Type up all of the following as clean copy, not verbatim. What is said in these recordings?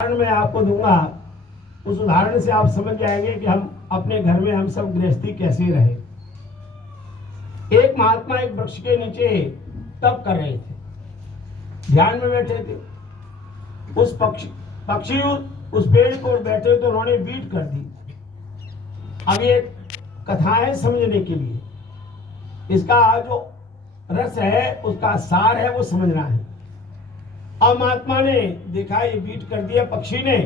उदाहरण मैं आपको दूंगा। उस उदाहरण से आप समझ जाएंगे कि हम अपने घर में हम सब गृहस्थी कैसे रहे। एक महात्मा एक वृक्ष के नीचे तप कर रहे थे, ध्यान में बैठे थे। उस पक्षी उस पेड़ को बैठे तो उन्होंने बीट कर दी। अब ये कथा है समझने के लिए, इसका जो रस है उसका सार है वो समझना है। अब महात्मा ने देखा ये बीट कर दिया पक्षी ने।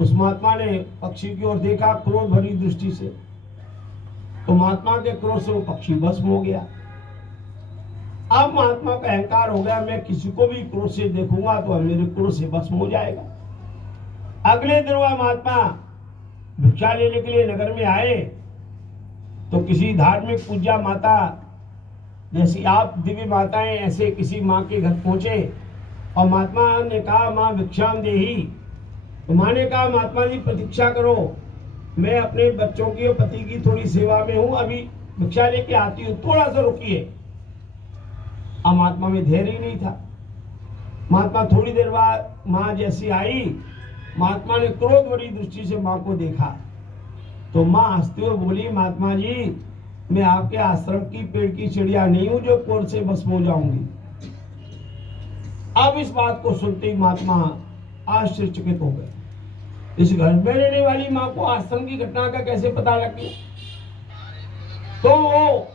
उस महात्मा ने पक्षी की ओर देखा क्रोध भरी दृष्टि से, तो महात्मा के क्रोध से वो पक्षी भस्म हो गया। अब महात्मा का अहंकार हो गया, मैं किसी को भी क्रोध से देखूंगा तो मेरे क्रोध से भस्म हो जाएगा। अगले दिन वह महात्मा भिक्षा लेने के लिए नगर में आए तो किसी धार्मिक पूज्या माता जैसी आप दिव्य माताएं ऐसे किसी माँ के घर पहुंचे और महात्मा ने कहा माँ भिक्षाम देही। तो माँ ने कहा महात्मा जी प्रतीक्षा करो, मैं अपने बच्चों की और पति की थोड़ी सेवा में हूं, अभी भिक्षा लेके आती हूँ, थोड़ा सा रुकिए। अब महात्मा में धैर्य ही नहीं था। महात्मा थोड़ी देर बाद माँ जैसी आई, महात्मा ने क्रोध भरी दृष्टि से माँ को देखा तो माँ हंसते हुए बोली महात्मा जी मैं आपके आश्रम की पेड़ की चिड़िया नहीं हूं जो क्रोध से भस्म हो जाऊंगी। अब इस बात को सुनते ही महात्मा आश्चर्यचकित हो गए। इस घर में रहने वाली माँ को आश्रम की घटना का कैसे पता लग गया? तो वो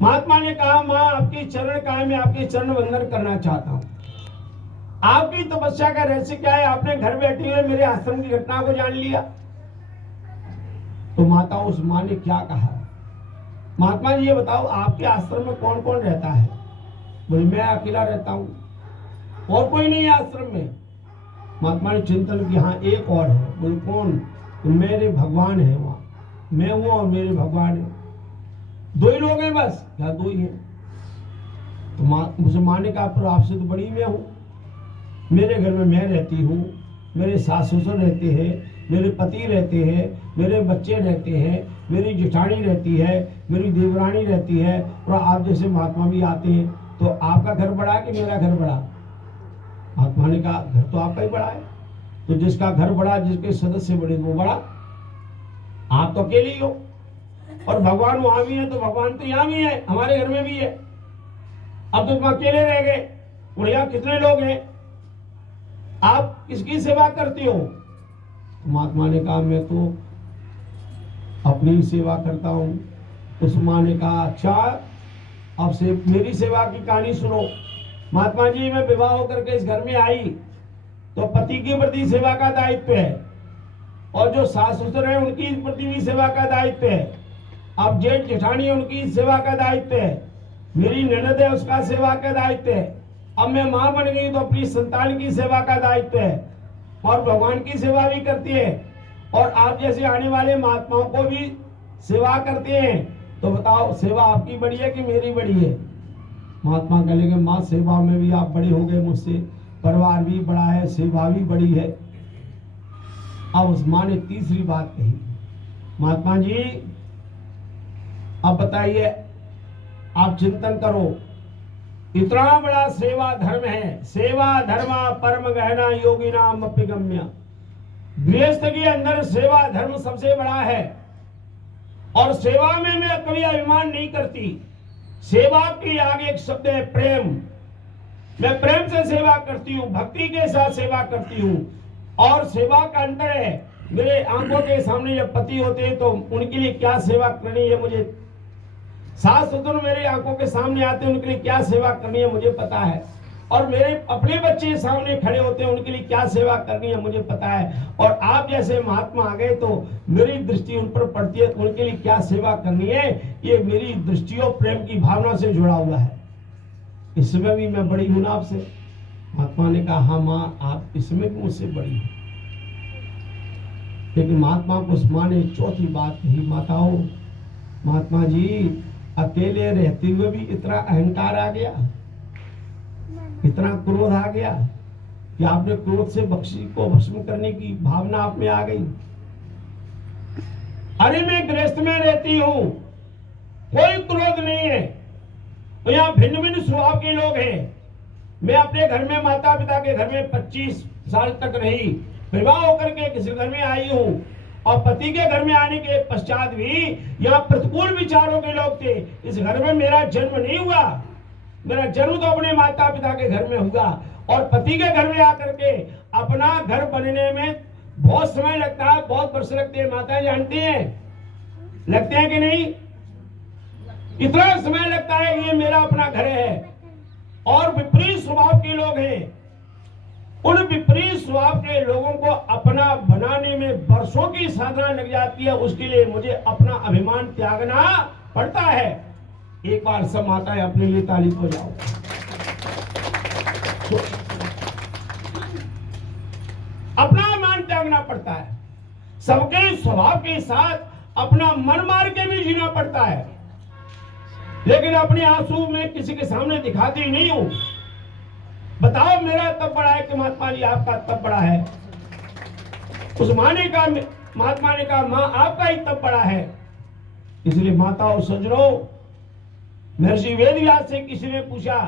महात्मा ने कहा माँ आपकी चरण कहाँ है, मैं आपके चरण वंदन करना चाहता हूँ। आपकी तपस्या का रहस्य क्या है? आपने घर बैठे हुए मेरे आश्रम की घटना को जान लिया। तो माता उस माँ ने क्या कहा, महात्मा जी ये बताओ आपके आश्रम में कौन कौन रहता है? बोले मैं अकेला रहता हूँ और कोई नहीं है आश्रम में। महात्मा ने चिंतन किया, हाँ एक और है। बोले कौन? तो मेरे भगवान है वहाँ, मैं हूँ और मेरे भगवान है, दो ही लोग हैं बस। क्या दो ही हैं? तो मुझे माँ ने कहा पर आपसे तो बड़ी मैं हूँ, मेरे घर में मैं रहती हूँ, मेरे सास ससुर रहते हैं, मेरे पति रहते हैं, मेरे बच्चे रहते हैं, मेरी जेठानी रहती है, मेरी देवरानी रहती है और आप जैसे महात्मा भी आते हैं। तो आपका घर बड़ा कि मेरा घर बड़ा? महात्मा ने कहा घर तो आपका ही बड़ा है। तो जिसका घर बड़ा, जिसके सदस्य बड़े वो बड़ा, आप तो अकेले ही हो। और भगवान वहां भी है तो भगवान तो यहाँ भी है, हमारे घर में भी है। अब तो तुम अकेले रह गए, बढ़िया कितने लोग हैं, आप किसकी सेवा करती हो? महात्मा ने कहा मैं तो अपनी सेवा करता हूँ। उस माँ ने कहा अच्छा अब से मेरी सेवा की कहानी सुनो। महात्मा जी मैं विवाह होकर के इस घर में आई तो पति के प्रति सेवा का दायित्व है और जो सास ससुर है उनकी प्रति भी सेवा का दायित्व है। अब जेठ जेठानी उनकी सेवा का दायित्व है, मेरी ननद है उसका सेवा का दायित्व है। अब मैं माँ बन गई तो अपनी संतान की सेवा का दायित्व है और भगवान की सेवा भी करती है और आप जैसे आने वाले महात्माओं को भी सेवा करते हैं। तो बताओ सेवा आपकी बड़ी है कि मेरी बड़ी है? महात्मा कह लगे माँ सेवा में भी आप बड़े हो गए मुझसे, परिवार भी बड़ा है, सेवा भी बड़ी है। अब उस माँ ने तीसरी बात कही, महात्मा जी अब बताइए आप चिंतन करो, इतना बड़ा सेवा धर्म है, सेवा धर्मा परम गहना योगी नाम अपिगम्य। गृहस्थ के अंदर सेवा धर्म सबसे बड़ा है और सेवा में मैं कभी अभिमान नहीं करती। सेवा के आगे एक शब्द है प्रेम। मैं प्रेम से सेवा करती हूँ, भक्ति के साथ सेवा करती हूँ। और सेवा का अंतर है, मेरे आंखों के सामने जब पति होते हैं तो उनके लिए क्या सेवा करनी है मुझे, सास ससुर मेरे आंखों के सामने आते हैं उनके लिए क्या सेवा करनी है मुझे पता है, और मेरे अपने बच्चे सामने खड़े होते हैं उनके लिए क्या सेवा करनी है मुझे पता है। और आप जैसे महात्मा आ गए तो मेरी दृष्टि उन पर पड़ती है तो उनके लिए क्या सेवा करनी है, ये मेरी दृष्टि और प्रेम की भावना से जुड़ा हुआ है। इसमें भी मैं बड़ी हूं ना आपसे? महात्मा ने कहा हाँ माँ आप इसमें भी मुझसे बड़ी हो। लेकिन महात्मा को उस माँ ने चौथी बात कही, माताओं महात्मा जी अकेले रहते हुए भी इतना अहंकार आ गया, इतना क्रोध आ गया कि आपने क्रोध से बख्शी को भस्म करने की भावना आप में आ गई। अरे मैं गृहस्थ में रहती हूं, कोई क्रोध नहीं है, यहाँ भिन्न भिन्न स्वभाव के लोग हैं। मैं अपने घर में माता पिता के घर में 25 साल तक रही, विवाह होकर के किसी घर में आई हूँ, और पति के घर में आने के पश्चात भी यहाँ प्रतिकूल विचारों के लोग थे। इस घर में मेरा जन्म नहीं हुआ, मेरा जन्म तो अपने माता पिता के घर में हुआ, और पति के घर में आकर के अपना घर बनने में बहुत समय लगता है, बहुत वर्ष लगते हैं। माता जानती हैं, लगते हैं कि नहीं? इतना समय लगता है। ये मेरा अपना घर है, और विपरीत स्वभाव के लोग हैं। उन विपरीत स्वभाव के लोगों को अपना बनाने में वर्षों की साधना लग जाती है। उसके लिए मुझे अपना अभिमान त्यागना पड़ता है। एक बार सब माताएं अपने लिए ताली बजाओ। अपना अभिमान त्यागना पड़ता है, सबके स्वभाव के साथ अपना मन मार के भी जीना पड़ता है, लेकिन अपने आंसू में किसी के सामने दिखाती नहीं हूं। बताओ मेरा तब बड़ा है कि महात्मा जी आपका तब बड़ा है। उस महात्मा ने कहा मां आपका ही तब बड़ा है। इसलिए माताओं सज्जनों, महर्षि वेदव्यास से किसी ने पूछा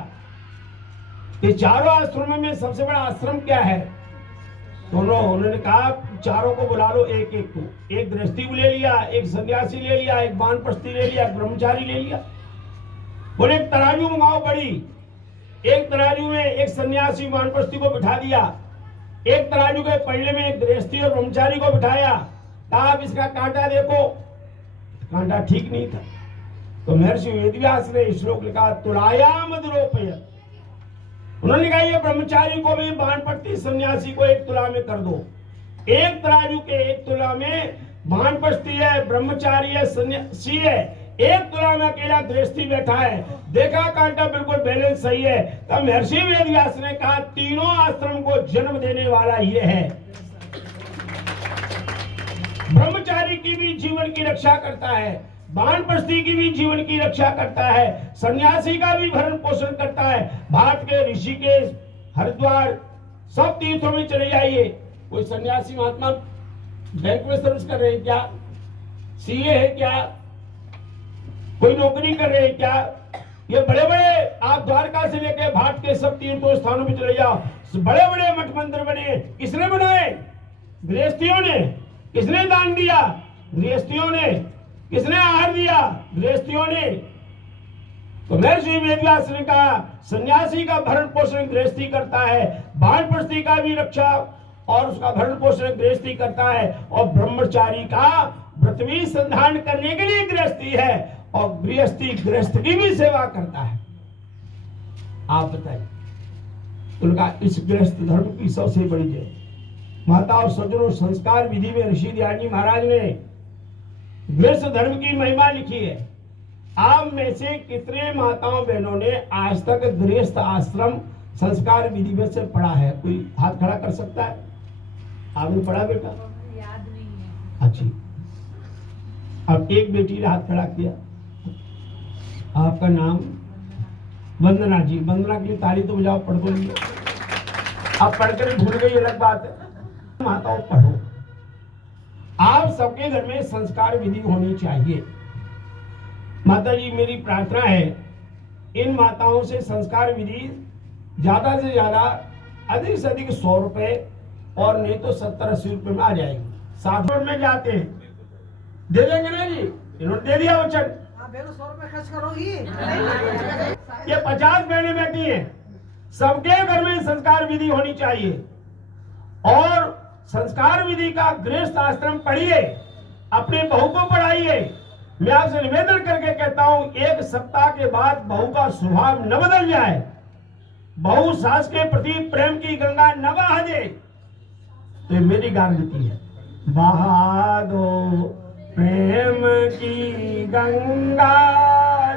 कि चारों आश्रमों में सबसे बड़ा आश्रम क्या है? तो उन्होंने कहा चारों को बुला लो, एक एक को। एक गृहस्थी को ले लिया, एक सन्यासी ले लिया, एक वानप्रस्थी ले लिया, ब्रह्मचारी ले लिया। बोले एक तराजू मंगाओ बड़ी। एक तराजू में एक सन्यासी वानप्रस्थी को बिठा दिया, एक तराजू के पल्ले में एक गृहस्थी और ब्रह्मचारी को बिठाया। कहा अब इसका कांटा देखो, कांटा ठीक नहीं था। तो महर्षि वेदव्यास ने श्लोक लिखा तुलायाम द्रोपयत्। उन्होंने कहा ये ब्रह्मचारी को भी वानप्रस्थी सन्यासी को एक तुला में कर दो। एक तराजू के एक तुला में वानप्रस्थी है, ब्रह्मचारी है, सन्यासी है, एक तुला में अकेला गृहस्थी बैठा है। देखा कांटा बिल्कुल बैलेंस सही है। तब महर्षि वेदव्यास ने कहा तीनों आश्रम को जन्म देने वाला ये है। ब्रह्मचारी की भी जीवन की रक्षा करता है, वानप्रस्थी की भी जीवन की रक्षा करता है, सन्यासी का भी भरण पोषण करता है। भारत के ऋषिकेश, हरिद्वार सब तीर्थों में चले जाइए, कोई सन्यासी महात्मा बैंक में सर्विस कर रहे हैं क्या? सीए है क्या? कोई नौकरी कर रहे हैं क्या? ये बड़े बड़े आप द्वारका से लेकर भारत के सब तीर्थों स्थानों में चले जाओ, बड़े बड़े मठ मंदिर बने, किसने बनाए? गृहस्थियों ने। किसने दान दिया? गृहस्थियों ने। किसने आहार दिया? गृहस्थियों ने। तो महर्षि वेदव्यास ने कहा सन्यासी का भरण पोषण गृहस्थी करता है, वानप्रस्थी का भी रक्षा और उसका भरण पोषण गृहस्थी करता है, और ब्रह्मचारी का व्रतवी संधान करने के लिए गृहस्थी है, और गृहस्थी गृहस्थ की भी सेवा करता है। आप बताइए, उनका इस गृहस्थ धर्म की सबसे बड़ी जय। माता और सज्जनों, संस्कार विधि में ऋषि दयानी महाराज ने गृहस्थ धर्म की महिमा लिखी है। आप में से कितने माताओं बहनों ने आज तक गृहस्थ आश्रम संस्कार विधि में से पढ़ा है? कोई हाथ खड़ा कर सकता है? आपने पढ़ा बेटा? याद नहीं है। अच्छी। अब एक बेटी ने हाथ खड़ा किया। आपका नाम? वंदना जी। वंदना के लिए ताली तो बजाओ, पढ़ दो। आप पढ़कर भूल गई अलग बात है। माताओं पढ़ो। आप सबके घर में संस्कार विधि होनी चाहिए। माता जी मेरी प्रार्थना है इन माताओं से संस्कार विधि ज्यादा से ज्यादा, अधिक से अधिक 100 रुपए और नहीं तो 70-80 रुपए में आ जाएगी। 60 रुपए में जाते हैं, दे देंगे ना जी? इन्होंने दे दिया वचन। 100 रुपए खर्च करोगी? ये 50 बहनें बैठी हैं, सबके घर में संस्कार विधि होनी चाहिए। और संस्कार विधि का गृहस्थ आश्रम पढ़िए, अपने बहू को पढ़ाइए। मैं आपसे निवेदन करके कहता हूं, एक सप्ताह के बाद बहू का स्वभाव न बदल जाए, बहू सास के प्रति प्रेम की गंगा न बहा दे, तो मेरी गारंटी है। बहा दो प्रेम की गंगा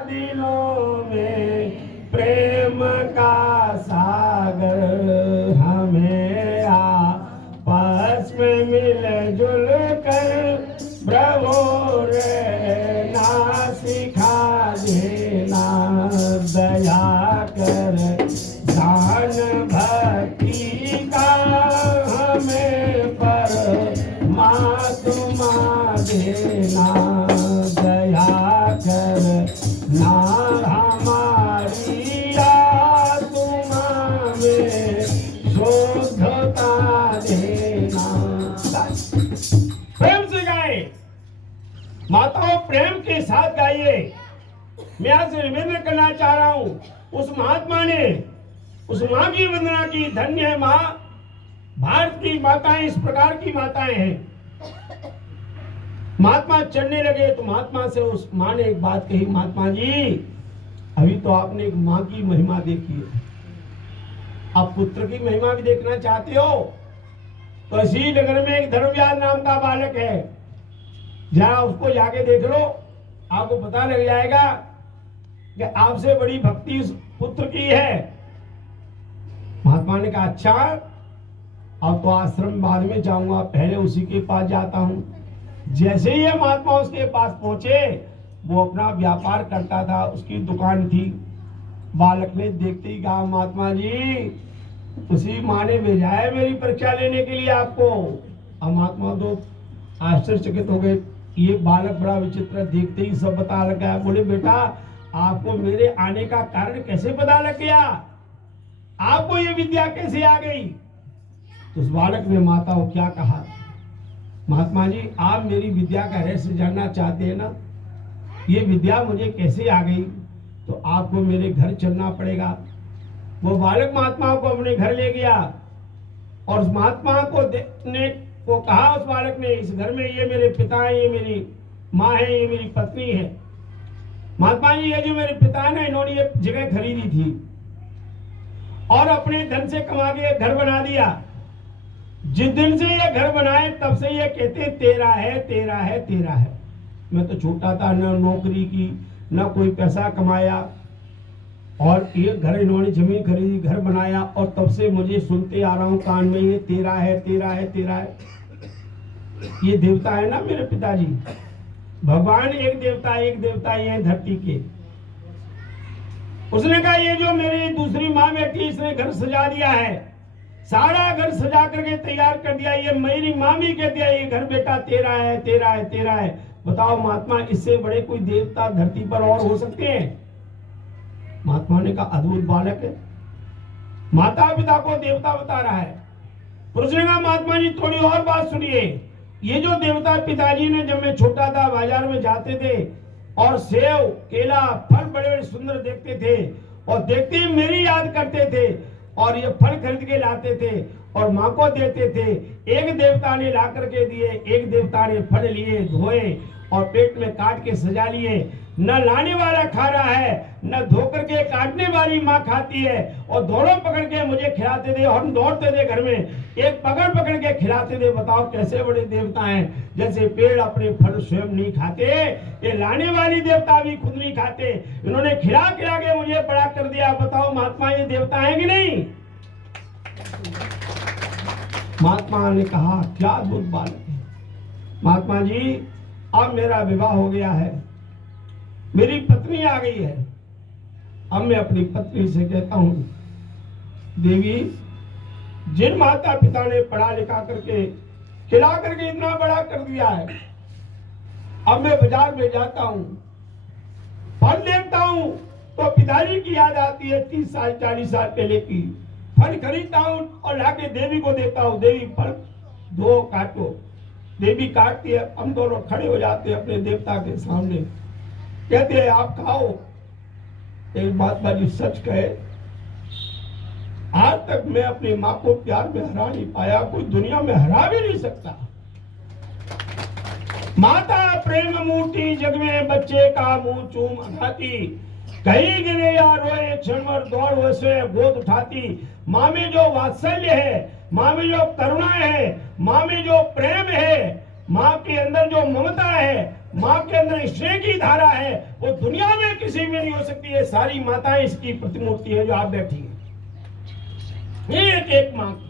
दिलों में, प्रेम का सागर हमें आपस में मिलजुल कर प्रभु रहना सिखा देना। दया कर दान भक्ति का हमें परमात्मा देना। दया कर ना हमारी आत्मा में शुद्धता माताओं प्रेम के साथ गाइए। मैं आपसे निवेदन करना चाह रहा हूं, उस महात्मा ने उस माँ की वंदना की। धन्य है माँ, भारत की माताएं इस प्रकार की माताएं हैं। महात्मा चढ़ने लगे तो महात्मा से उस माँ ने एक बात कही, महात्मा जी अभी तो आपने एक माँ की महिमा देखी है, आप पुत्र की महिमा भी देखना चाहते हो तो इसी नगर में एक धर्मव्यास नाम का बालक है, जरा उसको जाके देख लो, आपको पता लग जाएगा कि आपसे बड़ी भक्ति उस पुत्र की है। महात्मा ने कहा अच्छा, अब तो आश्रम बाद में जाऊंगा, पहले उसी के पास जाता हूं। जैसे ही ये महात्मा उसके पास पहुंचे, वो अपना व्यापार करता था, उसकी दुकान थी। बालक ने देखते ही कहा महात्मा जी उसी माँ ने भेजा है मेरी परीक्षा लेने के लिए आपको। अब महात्मा तो आश्चर्यचकित हो गए, ये बालक बड़ा विचित्र है, देखते ही सब पता लग गया। बोले बेटा आपको मेरे आने का कारण कैसे पता लग गया, आपको ये विद्या कैसे आ गई? तो उस बालक ने माता को क्या कहा, महात्मा जी आप मेरी विद्या का रहस्य जानना चाहते हैं ना, ये विद्या मुझे कैसे आ गई, तो आपको मेरे घर चलना पड़ेगा। वो बालक महात्मा को अपने घर ले गया और उस महात्मा को देखने को कहा, उस बालक ने इस घर में ये मेरे पिता है, ये मेरी माँ है, ये मेरी पत्नी है। महात्मा जी ये जो मेरे पिता है ना, इन्होंने ये जगह खरीदी थी और अपने धन से कमा के घर बना दिया। जिस दिन से ये घर बनाए तब से ये कहते तेरा है तेरा है तेरा है। मैं तो छोटा था, न नौकरी की न कोई पैसा कमाया, और ये घर इन्होंने जमीन खरीदी, घर बनाया, और तब से मुझे सुनते आ रहा हूँ कान में ये तेरा है तेरा है तेरा है। ये देवता है ना मेरे पिताजी, भगवान एक देवता ये है धरती के। उसने कहा ये जो मेरी दूसरी माँ बेटी इसने घर सजा दिया है, सारा घर सजा करके तैयार कर दिया, ये मेरी माँ भी कहती है ये घर बेटा तेरा है तेरा है तेरा है। बताओ महात्मा इससे बड़े कोई देवता धरती पर और हो सकते हैं? महात्मा ने कहा अद्भुत बालक है, माता पिता को देवता बता रहा है। उसने कहा महात्मा जी थोड़ी और बात सुनिए, ये जो देवता पिताजी ने जब मैं छोटा था बाजार में जाते थे और सेव केला फल बड़े बड़े सुंदर देखते थे और देखते ही मेरी याद करते थे और ये फल खरीद के लाते थे और माँ को देते थे। एक देवता ने ला करके दिए, एक देवता ने फल लिए धोए और पेट में काट के सजा लिए। न लाने वाला खा रहा है, न धो करके काटने वाली माँ खाती है, और दोनों पकड़ के मुझे खिलाते थे और हम दौड़ते थे घर में, एक पकड़ पकड़ के खिलाते थे। बताओ कैसे बड़े देवता हैं, जैसे पेड़ अपने फल स्वयं नहीं खाते, ये लाने वाली देवता भी खुद नहीं खाते, इन्होंने खिला खिला के मुझे बड़ा कर दिया। बताओ महात्मा ये देवता है कि नहीं? महात्मा ने कहा क्या अद्भुत बालक है। महात्मा जी अब मेरा विवाह हो गया है, मेरी पत्नी आ गई है, अब मैं अपनी पत्नी से कहता हूं देवी जिन माता पिता ने पढ़ा लिखा करके खिला करके इतना बड़ा कर दिया है, अब मैं बाजार में जाता हूं फल देखता हूं तो पिताजी की याद आती है 30 साल 40 साल पहले की। फल खरीदता हूं और लाके देवी को देता हूं, देवी फल दो काटो। देवी काटती है, हम दोनों खड़े हो जाते हैं अपने देवता के सामने, कहते हैं आप खाओ। एक बात बाजी सच कहे, आज तक मैं अपनी माँ को प्यार में हरा नहीं पाया, कोई दुनिया में हरा भी नहीं सकता। माता प्रेम मूर्ति जग में बच्चे का मुंह चूम अघाती, कहीं गिरे या रोए क्षण भर दौड़ वैसे गोद उठाती। माँ में जो वात्सल्य है, माँ में जो करुणा है, माँ में जो प्रेम है, माँ के अंदर जो ममता है, माँ के अंदर स्नेह की धारा है, वो दुनिया में किसी में नहीं हो सकती है। सारी माताएं इसकी प्रतिमूर्ति है जो आप बैठी है, एक एक माँ की।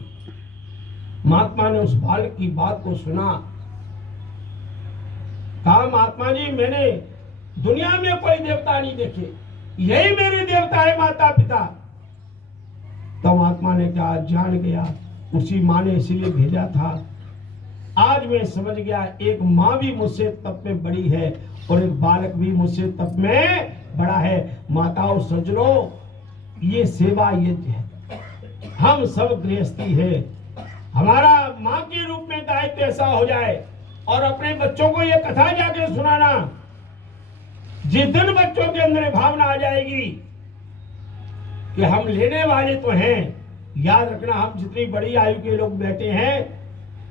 महात्मा ने उस बालक की बात को सुना, कहा महात्मा जी मैंने दुनिया में कोई देवता नहीं देखे, यही मेरे देवता है माता पिता। तो महात्मा ने कहा जान गया, उसी माँ ने इसीलिए भेजा था। आज मैं समझ गया, एक माँ भी मुझसे तप में बड़ी है और एक बालक भी मुझसे तप में बड़ा है। माताओं सज्जनों, ये सेवा यज्ञ है, हम सब गृहस्थी है, हमारा माँ के रूप में दायित्व ऐसा हो जाए और अपने बच्चों को ये कथा जाके सुनाना। जिस दिन बच्चों के अंदर भावना आ जाएगी कि हम लेने वाले तो हैं, याद रखना हम जितनी बड़ी आयु के लोग बैठे हैं,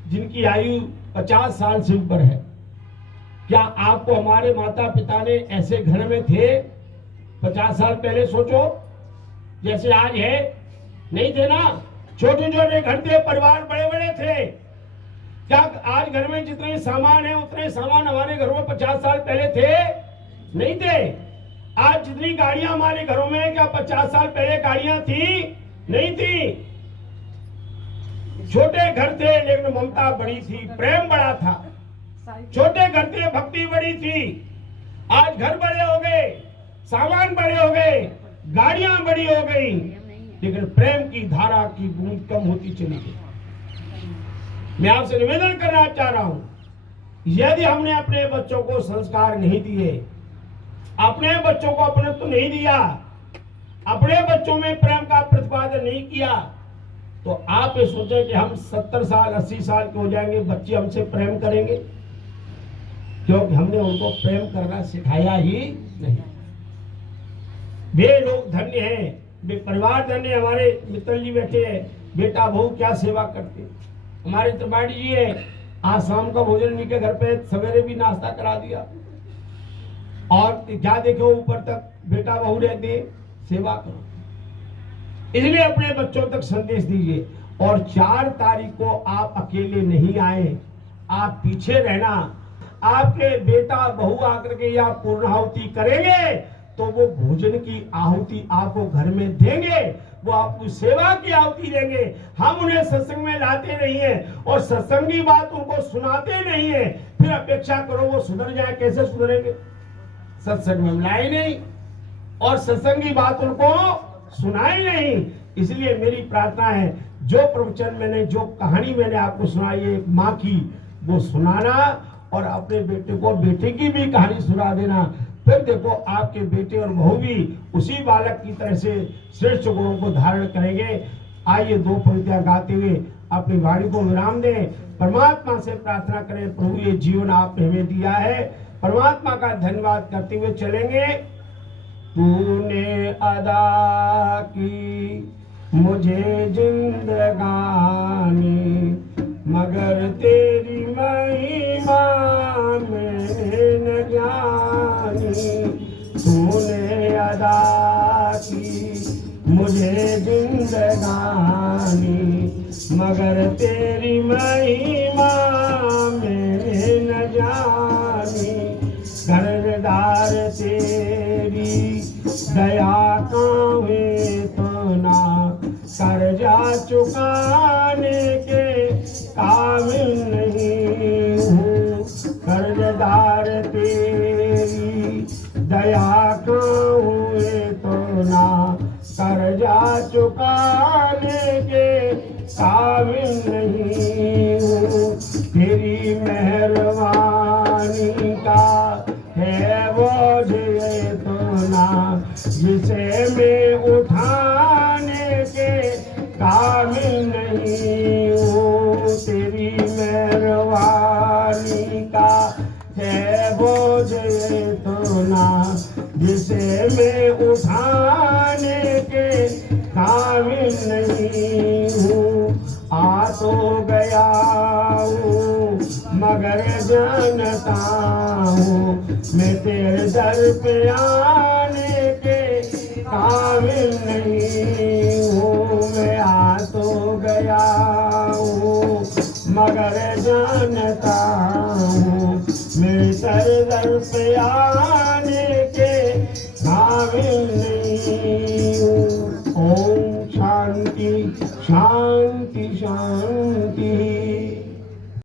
जिनकी आयु 50 साल से ऊपर है, क्या आपको हमारे माता पिता ने ऐसे घर में थे 50 साल पहले? सोचो जैसे आज है, नहीं थे ना। छोटे छोटे घर थे, परिवार बड़े बड़े थे। क्या आज घर में जितने सामान है उतने सामान हमारे घरों में 50 साल पहले थे? नहीं थे। आज जितनी गाड़ियां हमारे घरों में, क्या 50 साल पहले गाड़ियां थी? नहीं थी। छोटे घर थे लेकिन ममता बड़ी थी, प्रेम बड़ा था। छोटे घर थे, भक्ति बड़ी थी। आज घर बड़े हो गए, सामान बड़े हो गए, गाड़ियां बड़ी हो गई, लेकिन प्रेम की धारा की बूंद कम होती चली गई। मैं आपसे निवेदन करना चाह रहा हूं, यदि हमने अपने बच्चों को संस्कार नहीं दिए, अपने बच्चों को अपनत्व नहीं दिया, अपने बच्चों में प्रेम का प्रतिपादन नहीं किया, तो आप ये सोचें कि हम 70 साल 80 साल के हो जाएंगे, बच्चे हमसे प्रेम करेंगे? क्योंकि हमने उनको प्रेम करना सिखाया ही नहीं। वे लोग धन्य हैं, वे परिवार धन्य है। हमारे मित्तल जी बैठे हैं, बेटा बहू क्या सेवा करते। हमारे त्रिपाठी जी है, आज शाम का भोजन इनके घर पे, सवेरे भी नाश्ता करा दिया। और क्या देखो, ऊपर तक बेटा बहू रहते, सेवा करो। इसलिए अपने बच्चों तक संदेश दीजिए। और 4 तारीख को आप अकेले नहीं आए, आप पीछे रहना। आपके बेटा बहू आकर के या पूर्णाहुति करेंगे तो वो भोजन की आहुति आपको घर में देंगे, वो आपको सेवा की आहुति देंगे। हम उन्हें सत्संग में लाते नहीं है और सत्संग की बात उनको सुनाते नहीं है, फिर अपेक्षा करो वो सुधर जाए। कैसे सुधरेंगे? सत्संग में लाए नहीं और सत्संग की बात उनको सुनाई नहीं। इसलिए मेरी प्रार्थना है, जो प्रवचन मैंने, जो कहानी मैंने आपको सुनाई है एक माँ की, वो सुनाना और अपने बेटे को, बेटे की भी कहानी सुना देना। फिर देखो आपके बेटे और बहू भी उसी बालक की तरह से श्रेष्ठ गुणों को धारण करेंगे। आइए 2 पंक्तियां गाते हुए अपनी वाणी को विराम दें। परमात्मा से प्रार्थना करें, प्रभु ये जीवन आपने हमें दिया है, परमात्मा का धन्यवाद करते हुए चलेंगे। तूने अदा की मुझे जिंदगानी, मगर तेरी महिमा मैंने न जानी। तूने अदा की मुझे जिंदगानी, मगर तेरी महिमा मैंने न जानी। कर्जदार तेरी दया का वेतना, कर्जा चुकाने के काबिल नहीं हूँ। कर्जदार तेरी दया का वेतना, कर्जा चुकाने के काबिल नहीं हूँ। तेरी मेहरबानी का है बोझ इतना, जिसे मैं उठाने के काबिल नहीं हूँ। तेरी मेहरबानी का है बोझ इतना, जिसे मैं उठाने के काबिल नहीं हूँ। आ तो गया हूँ मगर जानता हूँ, मैं तेरे दर पे आने के काबिल नहीं हूँ। मैं आ तो गया हूँ मगर जानता हूँ, मैं तेरे दर पे आने के काबिल नहीं